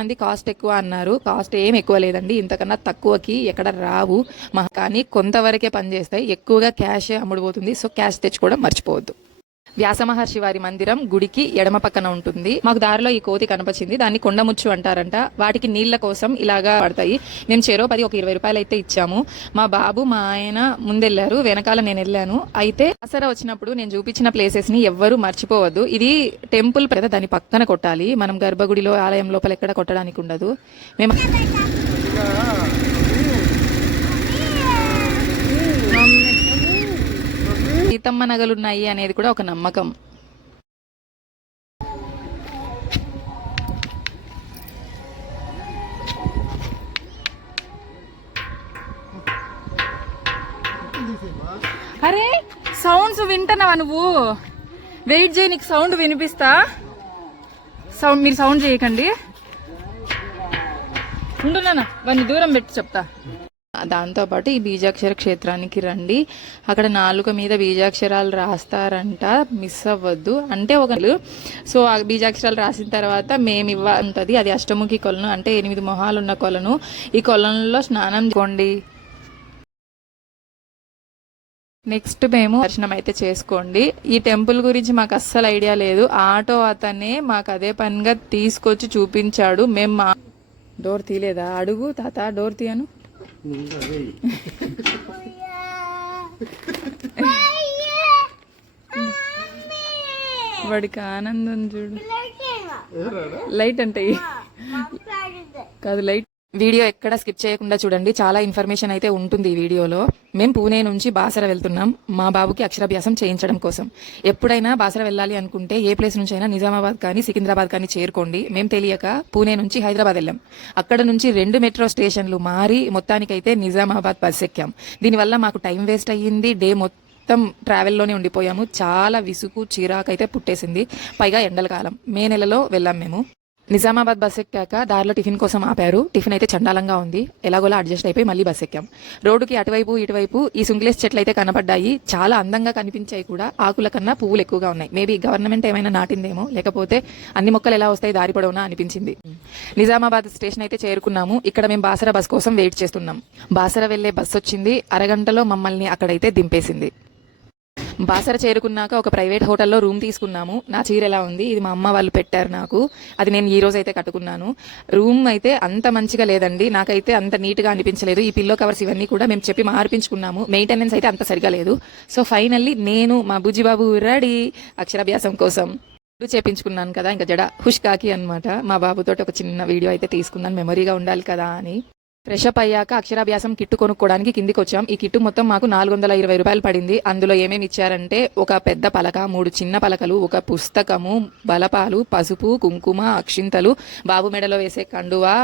మంది కాస్ట్ ఎక్కువ అన్నారు. కాస్ట్ ఏం ఎక్కువ లేదండి. ఇంతకన్నా తక్కువకి ఎక్కడ రావు. మా కానీ కొంతవరకే పనిచేస్తాయి ఎక్కువగా క్యాష్ అమ్ముడుపోతుంది సో క్యాష్ తెచ్చుకోవడం మర్చిపోవద్దు. వ్యాసమహర్షి వారి మందిరం గుడికి ఎడమ పక్కన ఉంటుంది. మాకు దారిలో ఈ కోతి కనపచింది దాన్ని కొండముచ్చు అంటారంట. వాటికి నీళ్ళ కోసం ఇలాగా పడతాయి మేము చెరో పది ఒక ఇరవై రూపాయలు అయితే ఇచ్చాము. మా బాబు మా ఆయన ముందెళ్ళారు. వెనకాల నేను వెళ్ళాను. అయితే దసరా వచ్చినప్పుడు నేను చూపించిన ప్లేసెస్ని ఎవ్వరూ మర్చిపోవద్దు. ఇది టెంపుల్ కదా దాని పక్కన కొట్టాలి. మనం గర్భగుడిలో ఆలయం లోపల ఎక్కడ కొట్టడానికి ఉండదు. మేము సీతమ్మ నగలున్నాయి అనేది కూడా ఒక నమ్మకం. అరే సౌండ్స్ వింటున్నావా నువ్వు? వెయిట్ చేయి నీకు సౌండ్ వినిపిస్తా. సౌండ్ మీరు సౌండ్ చేయకండి. ఉండున్నానా వాడిని దూరం పెట్టి చెప్తా. దాంతోపాటు ఈ బీజాక్షర క్షేత్రానికి రండి. అక్కడ నాలుక మీద బీజాక్షరాలు రాస్తారంట మిస్ అవ్వద్దు. అంటే ఒక సో ఆ బీజాక్షరాలు రాసిన తర్వాత మేము ఇవ్వ అది అష్టముఖి కొలను అంటే ఎనిమిది మొహాలు ఉన్న కొలను. ఈ కొలంలో స్నానం చేసుకోండి. నెక్స్ట్ మేము దర్శనం అయితే చేసుకోండి. ఈ టెంపుల్ గురించి మాకు అస్సలు ఐడియా లేదు. ఆటో అతనే మాకు అదే పనిగా తీసుకొచ్చి చూపించాడు. మేము మా డోర్ తీలేదా అడుగు తాత డోర్ తీయను. వాడికి ఆనందం చూడు. లైట్ అంటే కాదు లైట్ వీడియో ఎక్కడ స్కిప్ చేయకుండా చూడండి. చాలా ఇన్ఫర్మేషన్ అయితే ఉంటుంది ఈ వీడియోలో. మేము పూణే నుంచి బాసర వెళ్తున్నాం. మా బాబుకి అక్షరాభ్యాసం చేయించడం కోసం. ఎప్పుడైనా బాసర వెళ్ళాలి అనుకుంటే ఏ ప్లేస్ నుంచి అయినా నిజామాబాద్ కానీ సికింద్రాబాద్ కానీ చేరుకోండి. మేము తెలియక పూణే నుంచి హైదరాబాద్ వెళ్ళాం. అక్కడ నుంచి రెండు మెట్రో స్టేషన్లు మారి మొత్తానికైతే నిజామాబాద్ బస్ ఎక్కాం. దీనివల్ల మాకు టైం వేస్ట్ అయ్యింది. డే మొత్తం ట్రావెల్లోనే ఉండిపోయాము. చాలా విసుగు చిరాకు అయితే పుట్టేసింది. పైగా ఎండల కాలం. మే నెలలో వెళ్ళాం మేము. నిజామాబాద్ బస్ ఎక్కాక దారిలో టిఫిన్ కోసం ఆపారు. టిఫిన్ అయితే చండాలంగా ఉంది. ఎలాగోలా అడ్జస్ట్ అయిపోయి మళ్ళీ బస్ ఎక్కాం. రోడ్డుకి అటువైపు ఇటువైపు ఈ సుంగ్లేస్ చెట్లు అయితే కనపడ్డాయి. చాలా అందంగా కనిపించాయి కూడా. ఆకుల కన్నా పువ్వులు ఎక్కువగా ఉన్నాయి. మేబీ గవర్నమెంట్ ఏమైనా నాటిందేమో. లేకపోతే అన్ని మొక్కలు ఎలా వస్తాయి దారి పొడవునా అనిపించింది. నిజామాబాద్ స్టేషన్ అయితే చేరుకున్నాము. ఇక్కడ మేము బాసర బస్ కోసం వెయిట్ చేస్తున్నాం. బాసర వెళ్ళే బస్ వచ్చింది. అరగంటలో మమ్మల్ని అక్కడైతే దింపేసింది. బాసర చేరుకున్నాక ఒక ప్రైవేట్ హోటల్లో రూమ్ తీసుకున్నాము. నా చీర ఎలా ఉంది? ఇది మా అమ్మ వాళ్ళు పెట్టారు నాకు. అది నేను ఈ రోజు అయితే కట్టుకున్నాను. రూమ్ అయితే అంత మంచిగా లేదండి. నాకైతే అంత నీట్గా అనిపించలేదు. ఈ పిల్లో కవర్స్ ఇవన్నీ కూడా మేము చెప్పి మార్పించుకున్నాము మెయింటెనెన్స్ అయితే అంత సరిగా లేదు. సో ఫైనల్లీ నేను మా బుజ్జిబాబు రెడీ అక్షరాభ్యాసం కోసం. చేపించుకున్నాను కదా ఇంకా జడ హుష్కాకి అనమాట మా బాబుతో ఒక చిన్న వీడియో అయితే తీసుకున్నాను. మెమరీగా ఉండాలి కదా అని. ఫ్రెష్ అప్ అయ్యాక అక్షరాభ్యాసం కిట్టు కొనుక్కోవడానికి కిందికి వచ్చాం ఈ కిట్టు మొత్తం మాకు నాలుగు వందల ఇరవై రూపాయలు పడింది. అందులో ఏమేమి ఇచ్చారంటే ఒక పెద్ద పలక మూడు చిన్న పలకలు ఒక పుస్తకము బలపాలు పసుపు కుంకుమ అక్షింతలు బాబు మెడలో వేసే కండువా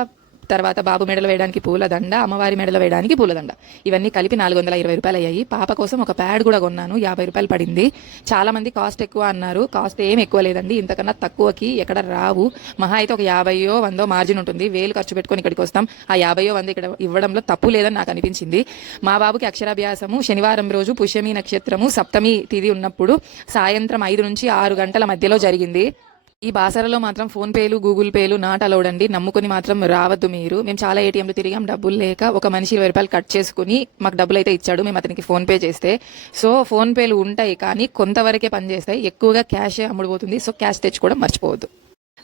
తర్వాత బాబు మెడలో వేయడానికి పూలదండ అమ్మవారి మెడలో వేయడానికి పూలదండ ఇవన్నీ కలిపి నాలుగు వందల ఇరవై రూపాయలు అయ్యాయి పాప కోసం ఒక ప్యాడ్ కూడా కొన్నాను. యాభై రూపాయలు పడింది. చాలామంది కాస్ట్ ఎక్కువ అన్నారు. కాస్ట్ ఏం ఎక్కువ లేదండి. ఇంతకన్నా తక్కువకి ఎక్కడ రావు. మహా అయితే ఒక యాభైయో వందో మార్జిన్ ఉంటుంది. వేలు ఖర్చు పెట్టుకొని ఇక్కడికి వస్తాం. ఆ యాభైయో వంద ఇక్కడ ఇవ్వడంలో తప్పు లేదని నాకు అనిపించింది. మా బాబుకి అక్షరాభ్యాసము శనివారం రోజు పుష్యమి నక్షత్రము సప్తమి తిది ఉన్నప్పుడు సాయంత్రం ఐదు నుంచి ఆరు గంటల మధ్యలో జరిగింది. ఈ బాసరలో మాత్రం ఫోన్ పేలు గూగుల్ పేలు నాట్ అలౌడ్ అండి. నమ్ముకుని మాత్రం రావద్దు మీరు. మేము చాలా ఏటీఎంలు తిరిగాం డబ్బులు లేక ఒక మనిషి ఇరవై రూపాయలు కట్ చేసుకుని మాకు డబ్బులు అయితే ఇచ్చాడు. మేము అతనికి ఫోన్ పే చేస్తే. సో ఫోన్ పేలు ఉంటాయి కానీ కొంతవరకే పనిచేస్తాయి ఎక్కువగా క్యాష్ అమ్ముడుపోతుంది. సో క్యాష్ తెచ్చుకోవడం మర్చిపోవద్దు.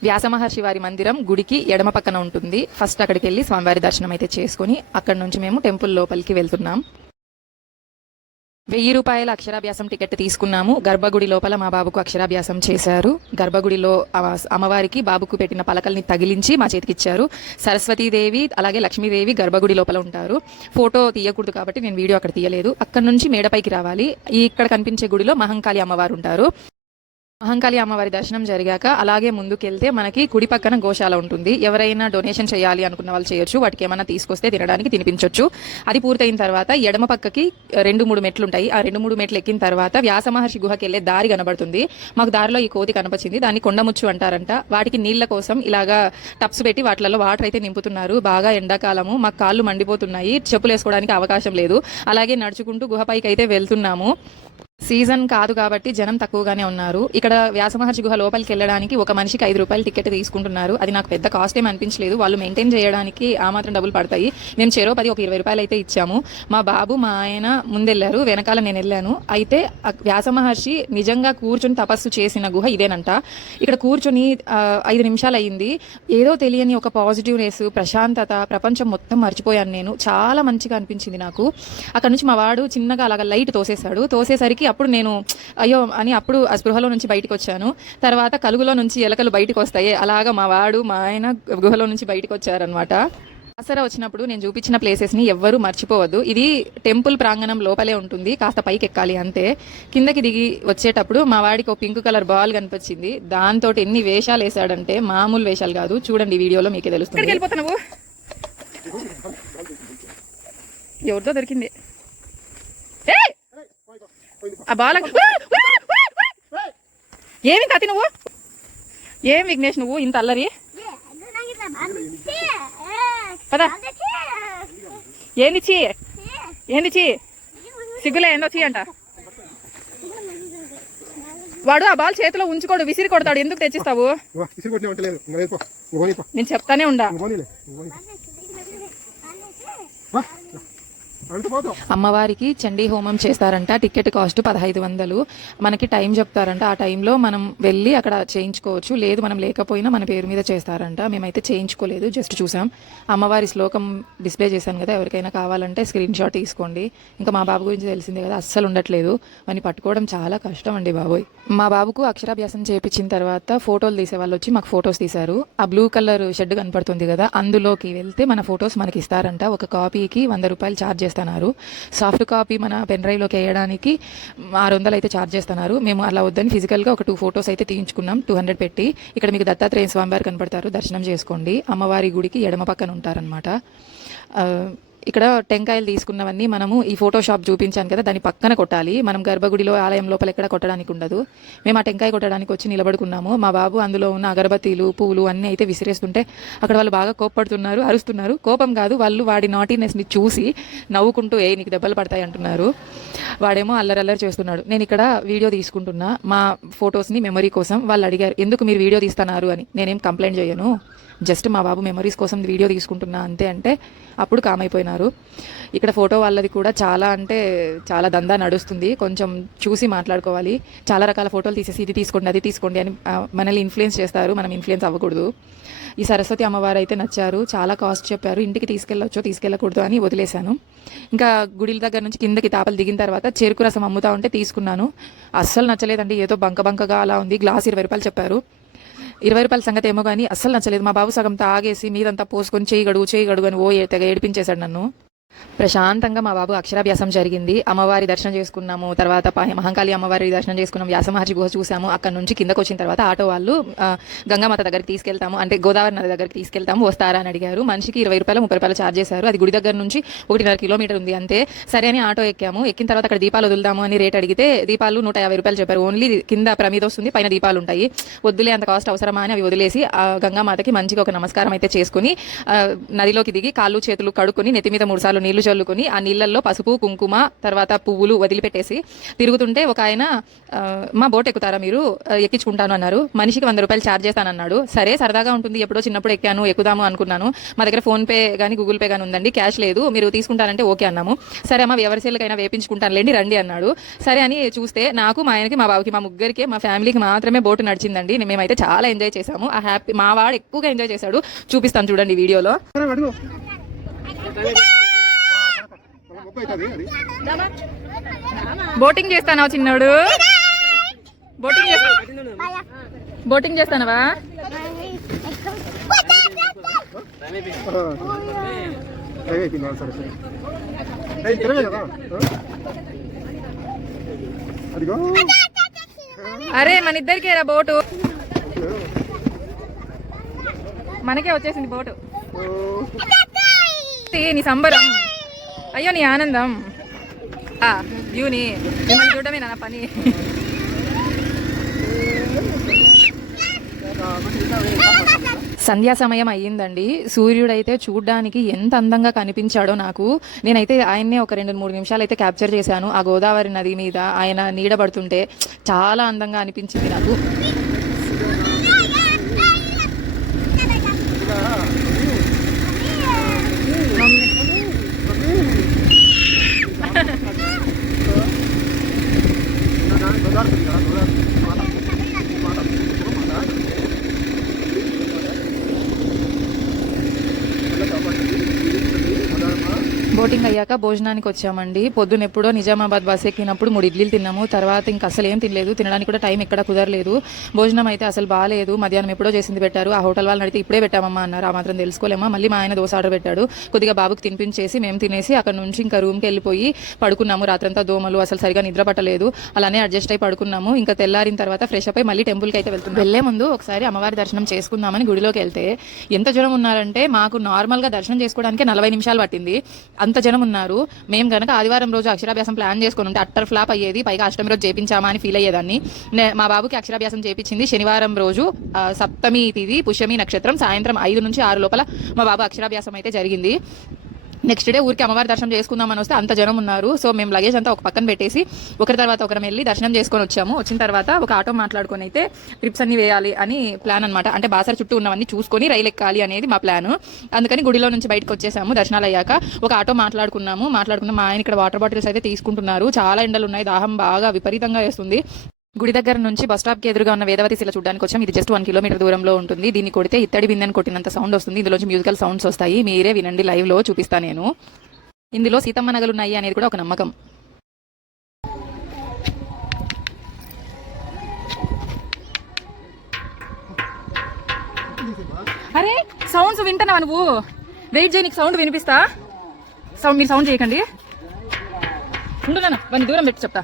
వ్యాస మహర్షి వారి మందిరం గుడికి ఎడమ పక్కన ఉంటుంది. ఫస్ట్ అక్కడికి వెళ్ళి స్వామివారి దర్శనం అయితే చేసుకుని అక్కడ నుంచి మేము టెంపుల్ లోపలికి వెళ్తున్నాం. వెయ్యి రూపాయల అక్షరాభ్యాసం టికెట్ తీసుకున్నాము. గర్భగుడి లోపల మా బాబుకు అక్షరాభ్యాసం చేశారు. గర్భగుడిలో అమ్మవారికి బాబుకు పెట్టిన పలకల్ని తగిలించి మా చేతికి ఇచ్చారు. సరస్వతీదేవి అలాగే లక్ష్మీదేవి గర్భగుడి లోపల ఉంటారు. ఫోటో తీయకూడదు కాబట్టి నేను వీడియో అక్కడ తీయలేదు. అక్కడ నుంచి మేడపైకి రావాలి. ఇక్కడ కనిపించే గుడిలో మహంకాళి అమ్మవారు ఉంటారు. మహంకాళి అమ్మవారి దర్శనం జరిగాక అలాగే ముందుకెళ్తే మనకి కుడి పక్కన గోశాల ఉంటుంది. ఎవరైనా డొనేషన్ చేయాలి అనుకున్న వాళ్ళు చేయొచ్చు. వాటికి ఏమైనా తీసుకొస్తే తినడానికి తినిపించవచ్చు అది పూర్తయిన తర్వాత ఎడమ పక్కకి రెండు మూడు మెట్లు ఉంటాయి. ఆ రెండు మూడు మెట్లు ఎక్కిన తర్వాత వ్యాస మహర్షి గుహకి వెళ్ళే దారి కనబడుతుంది. మాకు దారిలో ఈ కోతి కనపచ్చింది. దాన్ని కొండముచ్చు అంటారంట. వాటికి నీళ్ళ కోసం ఇలాగా టప్స్ పెట్టి వాటిలలో వాటర్ అయితే నింపుతున్నారు. బాగా ఎండాకాలము. మాకు కాళ్ళు మండిపోతున్నాయి. చెప్పులు వేసుకోవడానికి అవకాశం లేదు. అలాగే నడుచుకుంటూ గుహపైకి అయితే వెళ్తున్నాము. సీజన్ కాదు కాబట్టి జనం తక్కువగానే ఉన్నారు. ఇక్కడ వ్యాసమహర్షి గుహ లోపలికి వెళ్ళడానికి ఒక మనిషికి ఐదు రూపాయలు టికెట్ తీసుకుంటున్నారు. అది నాకు పెద్ద కాస్ట్ ఏం అనిపించలేదు. వాళ్ళు మెయింటైన్ చేయడానికి ఆ మాత్రం డబ్బులు పడతాయి. మేము చెరో పది ఒక ఇరవై రూపాయలు అయితే ఇచ్చాము. మా బాబు మా ఆయన ముందెళ్ళారు. వెనకాల నేను వెళ్ళాను. అయితే వ్యాసమహర్షి నిజంగా కూర్చొని తపస్సు చేసిన గుహ ఇదేనంట. ఇక్కడ కూర్చొని ఐదు నిమిషాలు అయ్యింది ఏదో తెలియని ఒక పాజిటివ్నెస్ ప్రశాంతత ప్రపంచం మొత్తం మర్చిపోయాను నేను. చాలా మంచిగా అనిపించింది నాకు. అక్కడ నుంచి మా వాడు చిన్నగా అలాగ లైట్ తోసేశాడు. తోసేసరికి అప్పుడు నేను అయ్యో అని అప్పుడు ఆ స్పృహలో నుంచి బయటికి వచ్చాను తర్వాత కలుగులో నుంచి ఎలకలు బయటకు వస్తాయి అలాగా మా వాడు మా ఆయన గుహలో నుంచి బయటికి వచ్చారనమాట దసరా వచ్చినప్పుడు నేను చూపించిన ప్లేసెస్ని ఎవ్వరూ మర్చిపోవద్దు. ఇది టెంపుల్ ప్రాంగణం లోపలే ఉంటుంది. కాస్త పైకి ఎక్కాలి అంతే. కిందకి దిగి వచ్చేటప్పుడు మా వాడికి ఒక పింక్ కలర్ బాల్ కనిపించింది. దాంతో ఎన్ని వేషాలు వేసాడంటే మామూలు వేషాలు కాదు. చూడండి వీడియోలో మీకే తెలుస్తుంది. ఎవరితో దొరికింది. ఆ బాల ఏమి కతి నువ్వు? ఏం విఘ్నేష్ నువ్వు ఇంత అల్లరి? పద. ఏంది చీ ఏంది చీ సిగ్గులే ఏందో చీ అంట. వాడు ఆ బాల్ చేతిలో ఉంచుకోడు విసిరి కొడతాడు. ఎందుకు తెచ్చిస్తావు? నేను చెప్తానే ఉండా. అమ్మవారికి చండీ హోమం చేస్తారంట. టికెట్ కాస్ట్ పదహైదు వందలు. మనకి టైం చెప్తారంట. ఆ టైంలో మనం వెళ్ళి అక్కడ చేయించుకోవచ్చు. లేదు మనం లేకపోయినా మన పేరు మీద చేస్తారంట. మేమైతే చేయించుకోలేదు. జస్ట్ చూసాం. అమ్మవారి శ్లోకం డిస్ప్లే చేశాను కదా. ఎవరికైనా కావాలంటే స్క్రీన్ షాట్ తీసుకోండి. ఇంకా మా బాబు గురించి తెలిసిందే కదా. అస్సలు ఉండట్లేదు. అని పట్టుకోవడం చాలా కష్టం అండి బాబోయ్. మా బాబుకు అక్షరాభ్యాసం చేపించిన తర్వాత ఫోటోలు తీసేవాళ్ళు వచ్చి మాకు ఫొటోస్ తీశారు. ఆ బ్లూ కలర్ షెడ్ కనపడుతుంది కదా. అందులోకి వెళ్తే మన ఫొటోస్ మనకి ఇస్తారంట. ఒక కాపీకి వంద రూపాయలు ఛార్జ్ చేస్తున్నారు. సాఫ్ట్ కాపీ మన పెన్ డ్రైవ్లోకి వేయడానికి ఆరు వందలు అయితే ఛార్జ్ చేస్తున్నారు. మేము అలా వద్దని ఫిజికల్గా ఒక టూ ఫొటోస్ అయితే తీయించుకున్నాం. టూ హండ్రెడ్ పెట్టి ఇక్కడ మీకు దత్తాత్రేయ స్వామివారు కనపడతారు. దర్శనం చేసుకోండి. అమ్మవారి గుడికి ఎడమ పక్కన ఉంటారనమాట ఇక్కడ టెంకాయలు తీసుకున్నవన్నీ మనము ఈ ఫోటో షాప్ చూపించాను కదా దాని పక్కన కొట్టాలి. మనం గర్భగుడిలో ఆలయం లోపల ఎక్కడ కొట్టడానికి ఉండదు. మేము ఆ టెంకాయ కొట్టడానికి వచ్చి నిలబడుకున్నాము. మా బాబు అందులో ఉన్న అగరబత్తీలు పూలు అన్నీ అయితే విసిరేస్తుంటే అక్కడ వాళ్ళు బాగా కోప్పడుతున్నారు అరుస్తున్నారు. కోపం కాదు వాళ్ళు వాడి నాటీనెస్ని చూసి నవ్వుకుంటూ ఏ నీకు దెబ్బలు పడతాయి అంటున్నారు. వాడేమో అల్లరల్లరి చేస్తున్నాడు. నేను ఇక్కడ వీడియో తీసుకుంటున్నా. మా ఫొటోస్ని మెమరీ కోసం వాళ్ళు అడిగారు ఎందుకు మీరు వీడియో తీస్తున్నారు? అని. నేనేం కంప్లైంట్ చేయను. జస్ట్ మా బాబు మెమరీస్ కోసం వీడియో తీసుకుంటున్నా అంతే అంటే అప్పుడు కామైపోయినారు. ఇక్కడ ఫోటో వాళ్ళది కూడా చాలా అంటే చాలా దందా నడుస్తుంది. కొంచెం చూసి మాట్లాడుకోవాలి. చాలా రకాల ఫోటోలు తీసేసి ఇది తీసుకోండి అది తీసుకోండి అని మనల్ని ఇన్ఫ్లుయెన్స్ చేస్తారు. మనం ఇన్ఫ్లుయెన్స్ అవ్వకూడదు. ఈ సరస్వతి అమ్మవారు అయితే నచ్చారు. చాలా కాస్ట్ చెప్పారు. ఇంటికి తీసుకెళ్ళొచ్చో తీసుకెళ్ళకూడదు అని వదిలేశాను. ఇంకా గుడిల దగ్గర నుంచి కిందకి తాపలు దిగిన తర్వాత చెరుకు రసం అమ్ముతా ఉంటే తీసుకున్నాను. అస్సలు నచ్చలేదండి. ఏదో బంక బంకగా అలా ఉంది. గ్లాస్ ఇరవై రూపాయలు చెప్పారు. ఇరవై రూపాయల సంగతి ఏమో కానీ అస్సలు నచ్చలేదు. మా బాబు సగంతో ఆగేసి మీదంతా పోసుకొని చేయగడుగు చేయగడుగు అని ఓ ఏ- తెగ ఏడిపించేశాడు నన్ను. ప్రశాంతంగా మా బాబు అక్షరాభ్యాసం జరిగింది. అమ్మవారి దర్శనం చేసుకున్నాము. తర్వాత మహంకాళి అమ్మవారి దర్శనం చేసుకున్నాం. వ్యాసమహర్షి గుహ చూసాము. అక్కడ నుంచి కిందకు వచ్చిన తర్వాత ఆటో వాళ్ళు గంగామాత దగ్గరికి తీసుకెళ్తాము. అంటే గోదావరి నది దగ్గరికి తీసుకెళ్తాము. వస్తారా అని అడిగారు. మనిషికి ఇరవై రూపాయలు ముప్పై రూపాయలు ఛార్జ్ చేశారు. అది గుడి దగ్గర నుంచి ఒకటిన్నర కిలోమీటర్ ఉంది అంతే. సరే అని ఆటో ఎక్కాము. ఎక్కిన తర్వాత అక్కడ దీపాలు వదులుదాము అని రేట్ అడిగితే దీపాలు నూట యాభై రూపాయలు చెప్పారు. ఓన్లీ కింద ప్రమిద వస్తుంది పైన దీపాలు ఉంటాయి. వద్దులే అంత కాస్ట్ అవసరమా అని అవి వదిలేసి గంగామాతకి మంచిగా ఒక నమస్కారం అయితే చేసుకుని నదిలోకి దిగి కాళ్ళు చేతులు కడుక్కుని నెత్తి మీద మూడుసార్లు సార్లు నీళ్ళు చల్లుకొని ఆ నీళ్ళల్లో పసుపు కుంకుమ తర్వాత పువ్వులు వదిలిపెట్టేసి తిరుగుతుంటే ఒక ఆయన మా బోట్ ఎక్కుతారా మీరు? ఎక్కించుకుంటాను అన్నారు. మనిషికి వంద రూపాయలు ఛార్జ్ చేస్తానన్నాడు. సరే సరదాగా ఉంటుంది. ఎప్పుడో చిన్నప్పుడు ఎక్కాను ఎక్కుదాము అనుకున్నాను. మా దగ్గర ఫోన్ పే కానీ గూగుల్ పే కానీ ఉందండి. క్యాష్ లేదు. మీరు తీసుకుంటారంటే ఓకే అన్నాము. సరే అమ్మ ఎవరిసేళ్ళకైనా వేపించుకుంటానులేండి రండి అన్నాడు. సరే అని చూస్తే నాకు మా ఆయనకి మా బాబుకి మా ముగ్గురికి మా ఫ్యామిలీకి మాత్రమే బోటు నడిచిందండి. మేమైతే చాలా ఎంజాయ్ చేసాము ఆ హ్యాపీ మా వాడు ఎక్కువగా ఎంజాయ్ చేశాడు. చూపిస్తాను చూడండి ఈ వీడియోలో సరే, అడుగు అలా మొక్క అవుతుంది అది బోటింగ్ చేస్తానా చిన్నోడు? బోటింగ్ చేస్తా బోటింగ్ చేస్తానవా? అరే మన ఇద్దరికి రా బోటు. మనకే వచ్చేసింది బోటు. నీ సంబరం. అయ్యో నీ ఆనందం. ఆ వ్యూని మిమ్మల్ని చూడమే నా పని. సంధ్యా సమయం అయ్యిందండి. సూర్యుడైతే చూడ్డానికి ఎంత అందంగా కనిపించాడో నాకు. నేనైతే ఆయన్నే ఒక రెండు మూడు నిమిషాలు అయితే క్యాప్చర్ చేశాను. ఆ గోదావరి నది మీద ఆయన నీడబడుతుంటే చాలా అందంగా అనిపించింది నాకు. Gracias. బోటింగ్ అయ్యాక భోజనానికి వచ్చామండి. పొద్దున ఎప్పుడో నిజామాబాద్ బస్ ఎక్కినప్పుడు మూడు ఇడ్లీలు తిన్నాము. తర్వాత ఇంకా అసలు ఏం తినలేదు. తినడానికి కూడా టైం ఎక్కడ కుదరలేదు. భోజనం అయితే అసలు బాగాలేదు మధ్యాహ్నం ఎప్పుడో చేసింది పెట్టారు. ఆ హోటల్ వాళ్ళని అడిగితే ఇప్పుడే పెట్టామమ్మా అన్నారు. ఆ మాత్రం తెలుసుకోలేమా? మళ్ళీ మా ఆయన దోశ ఆర్డర్ పెట్టాడు. కొద్దిగా బాబుకి తినిపించేసి మేము తినేసి అక్కడ నుంచి ఇంకా రూమ్కి వెళ్ళిపోయి పడుకున్నాము. రాత్రంతా దోమలు అసలు సరిగా నిద్ర పట్టలేదు. అలానే అడ్జస్ట్ అయి పడుకున్నాము. ఇంకా తెల్లారిన తర్వాత ఫ్రెష్ అప్ అయి మళ్ళీ టెంపుల్కి అయితే వెళ్తున్నాం. వెళ్ళే ముందు ఒకసారి అమ్మవారి దర్శనం చేసుకుందామని గుడిలోకి వెళ్తే ఎంత జ్వరం ఉన్నారంటే మాకు నార్మల్గా దర్శనం చేసుకోవడానికి నలభై నిమిషాలు పట్టింది. అంత జనం ఉన్నారు. మేము కనుక ఆదివారం రోజు అక్షరాభ్యాసం ప్లాన్ చేసుకుని ఉంటే అట్టర్ ఫ్లాప్ అయ్యేది పైగా అష్టమి రోజు చేపించామా అని ఫీల్ అయ్యేదాన్ని. నే- మా బాబుకి అక్షరాభ్యాసం చేపించింది శనివారం రోజు సప్తమి తిది పుష్యమి నక్షత్రం సాయంత్రం ఐదు నుంచి ఆరు లోపల మా బాబు అక్షరాభ్యాసం అయితే జరిగింది. నెక్స్ట్ డే ఊరికి అమ్మవారి దర్శనం చేసుకుందామని వస్తే అంత జనం ఉన్నారు. సో మేము లగేజ్ అంతా ఒక పక్కన పెట్టేసి ఒకరి తర్వాత ఒకరం వెళ్ళి దర్శనం చేసుకొని వచ్చాము. వచ్చిన తర్వాత ఒక ఆటో మాట్లాడుకొని అయితే ట్రిప్స్ అన్ని వేయాలి అని ప్లాన్ అనమాట అంటే బాసర చుట్టూ ఉన్నవన్నీ చూసుకొని రైలు ఎక్కాలి అనేది మా ప్లాన్ అందుకని గుడిలో నుంచి బయటకు వచ్చేసాము దర్శనాలు అయ్యాక. ఒక ఆటో మాట్లాడుకున్నాము. మాట్లాడుకున్న మా ఆయన ఇక్కడ వాటర్ బాటిల్స్ అయితే తీసుకుంటున్నారు. చాలా ఎండలు ఉన్నాయి. దాహం బాగా విపరీతంగా వేస్తుంది. గుడి దగ్గర నుంచి బస్ స్టాప్కి ఎదురుగా ఉన్న వేదవతి శిల చూడడానికి వచ్చాం. ఇది జస్ట్ వన్ కిలోమీటర్ దూరంలో ఉంటుంది. దీన్ని కొడితే ఇత్తడి బిందెని కొట్టినంత సౌండ్ వస్తుంది. ఇందులోంచి మ్యూజికల్ సౌండ్స్ వస్తాయి. మీరే వినండి లైవ్లో చూపిస్తా నేను. ఇందులో సీతమ్మ నగలు ఉన్నాయి అనేది కూడా ఒక నమ్మకం. అరే సౌండ్స్ వింటున్నావా నువ్వు? వెయిట్ చేయ నీకు సౌండ్ వినిపిస్తా? సౌండ్ మీరు సౌండ్ చేయకండి. ఉండు నాన్న వాడిని దూరం పెట్టి చెప్తా.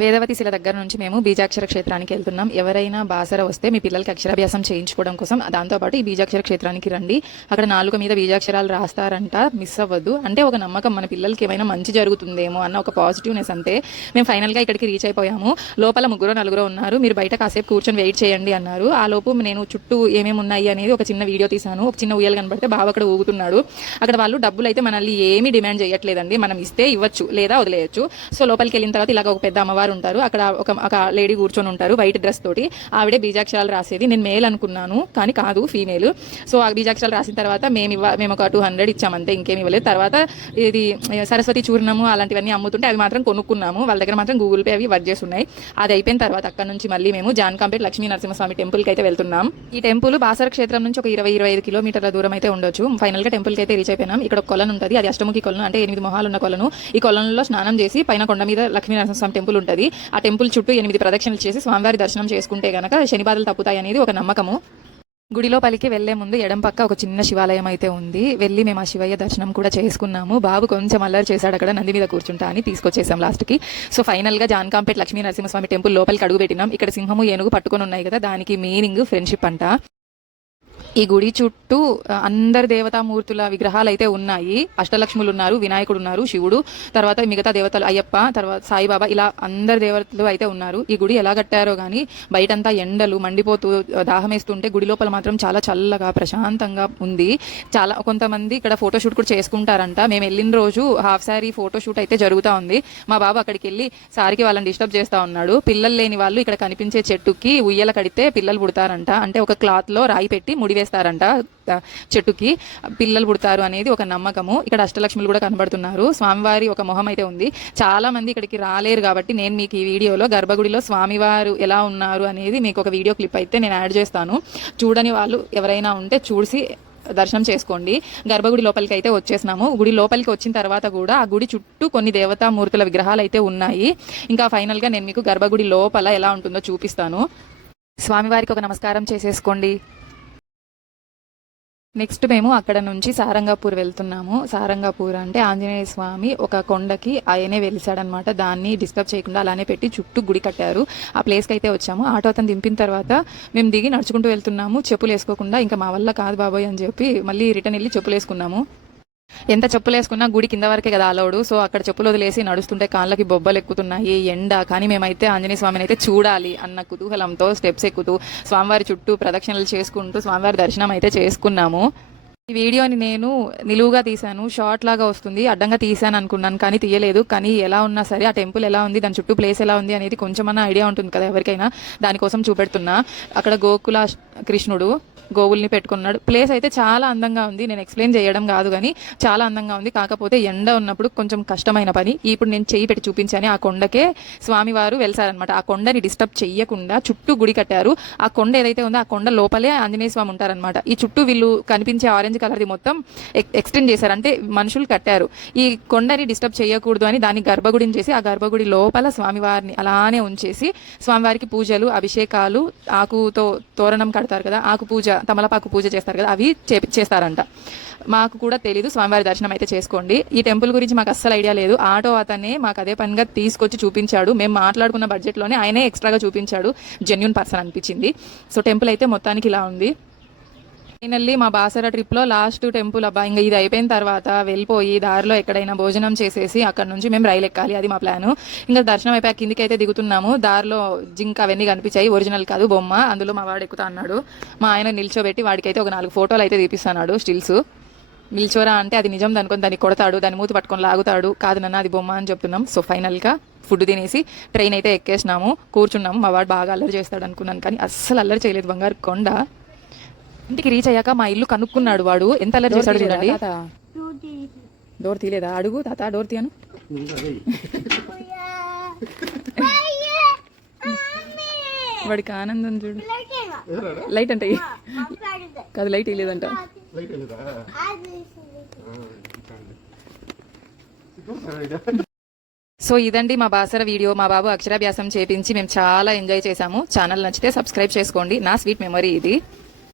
వేదవతి శిల దగ్గర నుంచి మేము బీజాక్షర క్షేత్రానికి వెళ్తున్నాం. ఎవరైనా బాసర వస్తే మీ పిల్లలకి అక్షరాభ్యాసం చేయించుకోవడం కోసం దాంతోపాటు ఈ బీజాక్షర క్షేత్రానికి రండి. అక్కడ నాలుగు మీద బీజాక్షరాలు రాస్తారంట మిస్ అవ్వద్దు అంటే ఒక నమ్మకం మన పిల్లలకి ఏమైనా మంచి జరుగుతుందేమో అన్న ఒక పాజిటివ్నెస్ అంతే. మేము ఫైనల్గా ఇక్కడికి రీచ్ అయిపోయాము. లోపల ముగ్గురు నలుగురు ఉన్నారు. మీరు బయట కాసేపు కూర్చొని వెయిట్ చేయండి అన్నారు. ఆ లోపు నేను చుట్టూ ఏమేమి ఉన్నాయి అనేది ఒక చిన్న వీడియో తీశాను. ఒక చిన్న ఉయ్యాలు కనబడితే బావ అక్కడ ఊగుతున్నాడు. అక్కడ వాళ్ళు డబ్బులు అయితే మనల్ని ఏమీ డిమాండ్ చేయట్లేదండి. మనం ఇస్తే ఇవ్వచ్చు లేదా వదిలేయచ్చు. సో లోపలికి వెళ్ళిన తర్వాత ఇలాగ ఒక పెద్ద అమ్మవారు ఉంటారు అక్కడ ఒక ఒక లేడీ కూర్చొని ఉంటారు వైట్ డ్రెస్ తోటి. ఆవిడే బీజాక్షరాలు రాసేది. నేను మేల్ అనుకున్నాను కానీ కాదు ఫీమేల్. సో ఆ బీజాక్షరాలు రాసిన తర్వాత మేము ఇవ్వ మేము ఒక టూ హండ్రెడ్ ఇచ్చామంతే ఇంకేమి ఇవ్వలేదు. తర్వాత ఇది సరస్వతి చూర్ణము అలాంటివన్నీ అమ్ముతుంటే అవి మాత్రం కొనుక్కున్నాము. వాళ్ళ దగ్గర మాత్రం గూగుల్ పే అవి వర్క్ చేస్తున్నాయి. అది అయిపోయిన తర్వాత అక్కడ నుంచి మళ్ళీ మేము జాన్కాంపేట్ లక్ష్మీ నరసింహస్వామి టెంపుల్కి అయితే వెళ్తున్నాం. ఈ టెంపుల్ బాసర క్షేత్రం నుంచి ఒక ఇరవై ఇరవై ఐదు కిలోమీటర్ల దూరం అయితే ఉండొచ్చు. ఫైనల్గా టెంపుల్కి టెంపుల్ అయితే రీచ్ అయిపోయినాం. ఇక్కడ ఒక కొలను ఉంటుంది. అది అష్టముఖి కొలను అంటే ఎనిమిది మొహాలు ఉన్న కొలను. ఈ కొలంలో స్నానం చేసి పైన కొండ మీద లక్ష్మీ నరసింహస్వామి టెంపుల్ ఉంటుంది. ఆ టెంపుల్ చుట్టూ ఎనిమిది ప్రదక్షిణలు చేసి స్వామివారి దర్శనం చేసుకుంటే గనక శని బాధలు తప్పుతాయి అనేది ఒక నమ్మకము. గుడిలో పలికి వెళ్ళే ముందు ఎడం పక్క ఒక చిన్న శివాలయం అయితే ఉంది. వెళ్ళి మేము ఆ శివయ్య దర్శనం కూడా చేసుకున్నాము. బాబు కొంచెం అల్లరి చేశాడు అక్కడ నంది మీద కూర్చుంటా అని తీసుకొచ్చేసాం లాస్ట్కి. సో ఫైనల్గా జాన్కాంపేట్ లక్ష్మీ నరసింహస్వామి టెంపుల్ లోపలికి అడుగు పెట్టినాం. ఇక్కడ సింహము ఏనుగు పట్టుకొని ఉన్నాయి కదా దానికి మీనింగ్ ఫ్రెండ్షిప్ అంట. ఈ గుడి చుట్టూ అందరి దేవతామూర్తుల విగ్రహాలు అయితే ఉన్నాయి. అష్టలక్ష్ములు ఉన్నారు వినాయకుడు ఉన్నారు శివుడు తర్వాత మిగతా దేవతలు అయ్యప్ప తర్వాత సాయిబాబా ఇలా అందరి దేవతలు అయితే ఉన్నారు. ఈ గుడి ఎలా కట్టారో కానీ బయటంతా ఎండలు మండిపోతూ దాహమేస్తుంటే దాహం వేస్తుంటే గుడి లోపల మాత్రం చాలా చల్లగా ప్రశాంతంగా ఉంది. చాలా కొంతమంది ఇక్కడ ఫోటోషూట్ కూడా చేసుకుంటారంట. మేము వెళ్ళిన రోజు హాఫ్ శారీ ఫోటోషూట్ అయితే జరుగుతూ ఉంది. మా బాబు అక్కడికి వెళ్ళి సారికి వాళ్ళని డిస్టర్బ్ చేస్తా ఉన్నాడు. పిల్లలు లేని వాళ్ళు ఇక్కడ కనిపించే చెట్టుకి ఉయ్యల కడితే పిల్లలు పుడతారంట. అంటే ఒక క్లాత్లో రాయి పెట్టి ముడివే ఆ, చెట్టుకి. పిల్లలు పుడతారు అనేది ఒక నమ్మకము. ఇక్కడ అష్టలక్ష్ములు కూడా కనబడుతున్నారు. స్వామివారి ఒక మొహం అయితే ఉంది. చాలా మంది ఇక్కడికి రాలేరు కాబట్టి నేను మీకు ఈ వీడియోలో గర్భగుడిలో స్వామివారు ఎలా ఉన్నారు అనేది మీకు ఒక వీడియో క్లిప్ అయితే నేను యాడ్ చేస్తాను. చూడని వాళ్ళు ఎవరైనా ఉంటే చూసి దర్శనం చేసుకోండి. గర్భగుడి లోపలికి అయితే వచ్చేసినాము. గుడి లోపలికి వచ్చిన తర్వాత కూడా ఆ గుడి చుట్టూ కొన్ని దేవతామూర్తుల విగ్రహాలు అయితే ఉన్నాయి. ఇంకా ఫైనల్గా నేను మీకు గర్భగుడి లోపల ఎలా ఉంటుందో చూపిస్తాను. స్వామివారికి ఒక నమస్కారం చేసేసుకోండి. నెక్స్ట్ మేము అక్కడ నుంచి సారంగాపూర్ వెళ్తున్నాము. సారంగాపూర్ అంటే ఆంజనేయ స్వామి ఒక కొండకి ఆయనే వెలిసాడనమాట దాన్ని డిస్టర్బ్ చేయకుండా అలానే పెట్టి చుట్టూ గుడి కట్టారు. ఆ ప్లేస్కి అయితే వచ్చాము. ఆటో అతను దింపిన తర్వాత మేము దిగి నడుచుకుంటూ వెళ్తున్నాము. చెప్పులు వేసుకోకుండా ఇంకా మా వల్ల కాదు బాబోయ్ అని చెప్పి మళ్ళీ రిటర్న్ వెళ్ళి చెప్పులు వేసుకున్నాము ఎంత చెప్పులు వేసుకున్నా గుడి కింద వరకే కదా అలౌడు సో అక్కడ చెప్పులు వదిలేసి నడుస్తుంటే కాళ్ళకి బొబ్బలు ఎక్కుతున్నాయి. ఎండ. కానీ మేమైతే ఆంజనేయ స్వామిని అయితే చూడాలి అన్న కుతూహలంతో స్టెప్స్ ఎక్కుతూ స్వామివారి చుట్టూ ప్రదక్షిణలు చేసుకుంటూ స్వామివారి దర్శనం అయితే చేసుకున్నాము. ఈ వీడియోని నేను నిలువుగా తీశాను. షార్ట్ లాగా వస్తుంది. అడ్డంగా తీశాను అనుకున్నాను కానీ తీయలేదు. కానీ ఎలా ఉన్నా సరే ఆ టెంపుల్ ఎలా ఉంది దాని చుట్టూ ప్లేస్ ఎలా ఉంది అనేది కొంచెమన్నా ఐడియా ఉంటుంది కదా ఎవరికైనా. దానికోసం చూపెడుతున్నా. అక్కడ గోకుల కృష్ణుడు గోవుల్ని పెట్టుకున్నాడు. ప్లేస్ అయితే చాలా అందంగా ఉంది. నేను ఎక్స్ప్లెయిన్ చేయడం కాదు కానీ చాలా అందంగా ఉంది. కాకపోతే ఎండ ఉన్నప్పుడు కొంచెం కష్టమైన పని. ఇప్పుడు నేను చేయి పెట్టి చూపించాను ఆ కొండకే స్వామివారు వెళ్తారనమాట ఆ కొండని డిస్టర్బ్ చెయ్యకుండా చుట్టూ గుడి కట్టారు. ఆ కొండ ఏదైతే ఉందో ఆ కొండ లోపలే ఆంజనేయ స్వామి ఉంటారనమాట ఈ చుట్టూ వీళ్ళు కనిపించే ఆరెంజ్ కలర్ది మొత్తం ఎక్- ఎక్స్టెండ్ చేశారు. అంటే మనుషులు కట్టారు. ఈ కొండని డిస్టర్బ్ చేయకూడదు అని దాన్ని గర్భగుడిని చేసి ఆ గర్భగుడి లోపల స్వామివారిని అలానే ఉంచేసి స్వామివారికి పూజలు అభిషేకాలు ఆకుతో తోరణం కడతారు కదా ఆకు పూజ తమలపాకు పూజ చేస్తారు కదా అవి చే- చేస్తారంట. మాకు కూడా తెలీదు స్వామివారి దర్శనం అయితే చేసుకోండి. ఈ టెంపుల్ గురించి మాకు అస్సలు ఐడియా లేదు. ఆటో అతనే మాకు అదే పనిగా తీసుకొచ్చి చూపించాడు. మేము మాట్లాడుకున్న బడ్జెట్లోనే ఆయనే ఎక్స్ట్రాగా చూపించాడు. జెన్యున్ పర్సన్ అనిపించింది. సో టెంపుల్ అయితే మొత్తానికి ఇలా ఉంది. ఫైనల్లీ మా బాసర ట్రిప్లో లాస్ట్ టెంపుల్ అబ్బా ఇంకా ఇది అయిపోయిన తర్వాత వెళ్ళిపోయి దారిలో ఎక్కడైనా భోజనం చేసేసి అక్కడ నుంచి మేము రైలు ఎక్కాలి అది మా ప్లాన్ ఇంకా దర్శనం అయిపోయాక కిందికి అయితే దిగుతున్నాము. దారిలో జింక్ అవన్నీ కనిపించాయి ఒరిజినల్ కాదు బొమ్మ. అందులో మా వాడు ఎక్కుతా అన్నాడు. మా ఆయన నిల్చోబెట్టి వాడికి అయితే ఒక నాలుగు ఫోటోలు అయితే తీపిస్తున్నాడు స్టిల్స్ నిల్చోరా అంటే అది నిజం అనుకొని దాన్ని కొడతాడు దాన్ని మూతి పట్టుకొని లాగుతాడు. కాదు నన్న అది బొమ్మ అని చెప్తున్నాం. సో ఫైనల్గా ఫుడ్ తినేసి ట్రైన్ అయితే ఎక్కేసినాము. కూర్చున్నాము. మా వాడు బాగా అల్లరి చేస్తాడు అనుకున్నాను కానీ అస్సలు అల్లరి చేయలేదు. బంగారు కొండ. ఇంటికి రీచ్ అయ్యాక మా ఇల్లు కనుక్కున్నాడు వాడు. ఎంత అల్లరి చేశాడు చూడండి. డోర్ తీలేదా అడుగు తాత డోర్ తీయను. వాడికి ఆనందం చూడు. లైట్ అంటే కాదు లైట్ వేయలేదంట. సో ఇదండి మా బాసర వీడియో. మా బాబు అక్షరాభ్యాసం చేపించి మేము చాలా ఎంజాయ్ చేశాము. ఛానల్ నచ్చితే సబ్స్క్రైబ్ చేసుకోండి. నా స్వీట్ మెమరీ ఇది.